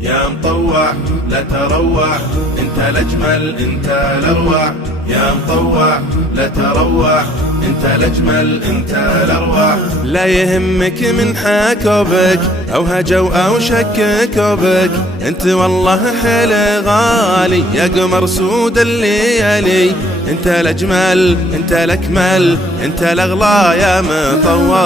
يا مطوع لا تروع، انت الاجمل انت الاروع. يا مطوع لا تروع، انت الاجمل انت الاروع. لا يهمك من حكوا بك او هجوا او شككوا بك، انت والله حيل غالي يا قمر سود الليالي. انت الاجمل انت الاكمل انت الاغلى يا مطوع.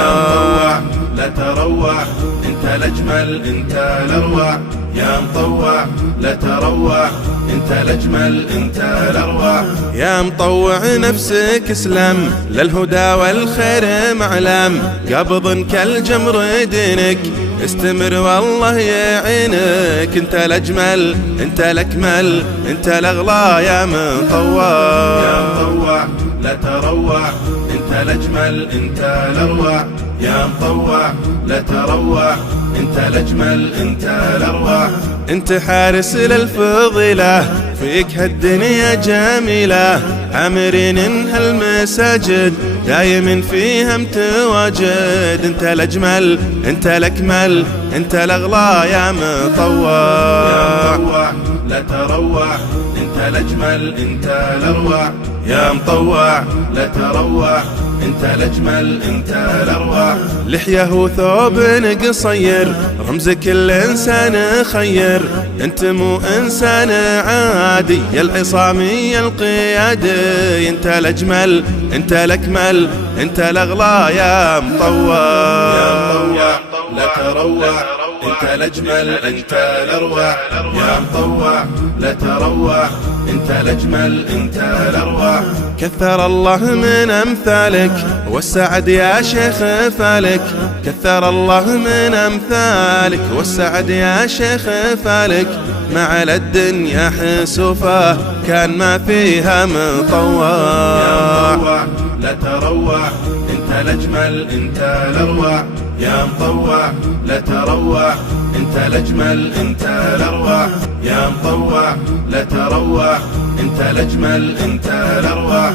يا مطوع لا تروع، انت الاجمل انت الاروع. يا مطوع لا تروع، انت الاجمل انت الاروع. يا مطوع نفسك اسلم للهدى والخير معلم، قبض كالجمر دينك استمر والله يعينك. انت الاجمل انت الاكمل انت الاغلى يا مطوع. يا مطوع لا تروع، انت الاجمل انت الاروع. يا مطوع لا تروع، انت الاجمل انت الاروع. انت حارس للفضيلة فيك هالدنيا جميلة، عامرين هالمساجد دايم فيها متواجد. انت الاجمل انت الاكمل انت الاغلى يا مطوع. يا مطوع لا تروع، انت الاجمل انت الاروع. يا مطوع لا تروع، انت الاجمل انت الاروع. لحيه ثوب قصير رمز كل انسان خير، انت مو انسان عادي يا العصامي القيادي. انت الاجمل انت الاكمل انت الاغلى يا مطوع. يا مطوع لا تروع، انت الاجمل انت الاروع. يا مطوع لا تروع، انت الاجمل انت الاروع. كثر الله من امثالك والسعد يا شيخ فالك، كثر الله من امثالك والسعد يا شيخ فالك. مع الدنيا حسوفه كان ما فيها مطوع. يا مطوع لا تروع، انت الاجمل انت الاروع. يا مطوع لا تروع، انت الاجمل انت الاروع. يا مطوع لا تروع، انت الاجمل انت الاروع.